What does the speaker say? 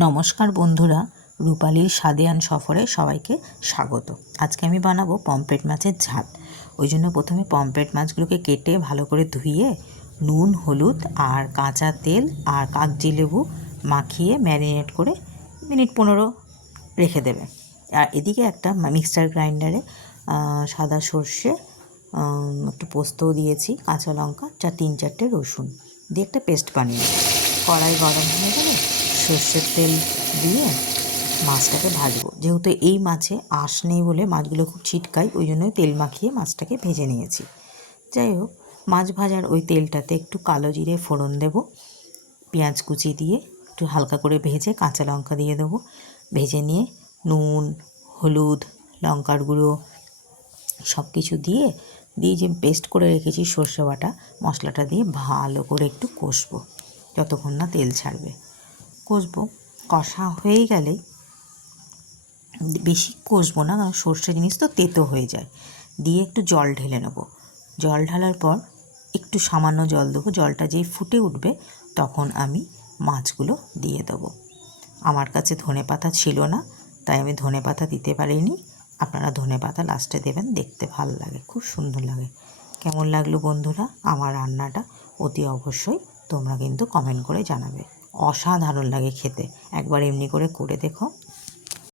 নমস্কার বন্ধুরা, রূপালীর স্বাদেয়ান সফরে সবাইকে স্বাগত। আজকে আমি বানাবো পমফ্রেট মাছের ঝাল। ওই জন্য প্রথমে পমফ্রেট মাছগুলোকে কেটে ভালো করে ধুয়ে নুন, হলুদ আর কাঁচা তেল আর কাগজি লেবু মাখিয়ে ম্যারিনেট করে মিনিট 15 রেখে দেবে। আর এদিকে একটা মিক্সচার গ্রাইন্ডারে সাদা সর্ষে, একটু পোস্তও দিয়েছি, কাঁচা লঙ্কা, 3-4টে রসুন দিয়ে একটা পেস্ট বানিয়েছি। কড়াই গরম হয়ে গেলে সর্ষের তেল দিয়ে মাছটাকে ভাজবো। যেহেতু এই মাছে আঁশ নেই বলে মাছগুলো খুব ছিটকায়, ওই জন্য তেল মাখিয়ে মাছটাকে ভেজে নিয়েছি। যাই হোক, মাছ ভাজার ওই তেলটাতে একটু কালো জিরে ফোড়ন দেব, পেঁয়াজ কুচি দিয়ে একটু হালকা করে ভেজে কাঁচা লঙ্কা দিয়ে দেবো। ভেজে নিয়ে নুন, হলুদ, লঙ্কার গুঁড়ো সব কিছু দিয়ে যে পেস্ট করে রেখেছি সর্ষে বাটা মশলাটা দিয়ে ভালো করে একটু কষবো যতক্ষণ না তেল ছাড়বে। কষবো, কষা হয়ে গেলেই, বেশি কষবো না কারণ সর্ষে জিনিস তো তেতো হয়ে যায়, দিয়ে একটু জল ঢেলে নেবো। জল ঢালার পর একটু সামান্য জল দেবো। জলটা যেই ফুটে উঠবে তখন আমি মাছগুলো দিয়ে দেবো। আমার কাছে ধনেপাতা ছিল না, তাই আমি ধনেপাতা দিতে পারিনি। আপনারা ধনেপাতা লাস্টে দেবেন, দেখতে ভালো লাগে, খুব সুন্দর লাগে। কেমন লাগলো বন্ধুরা আমার রান্নাটা, অতি অবশ্যই তোমরা কিন্তু কমেন্ট করে জানাবে। অসাধারণ লাগে খেতে, একবার এমনি করে দেখো।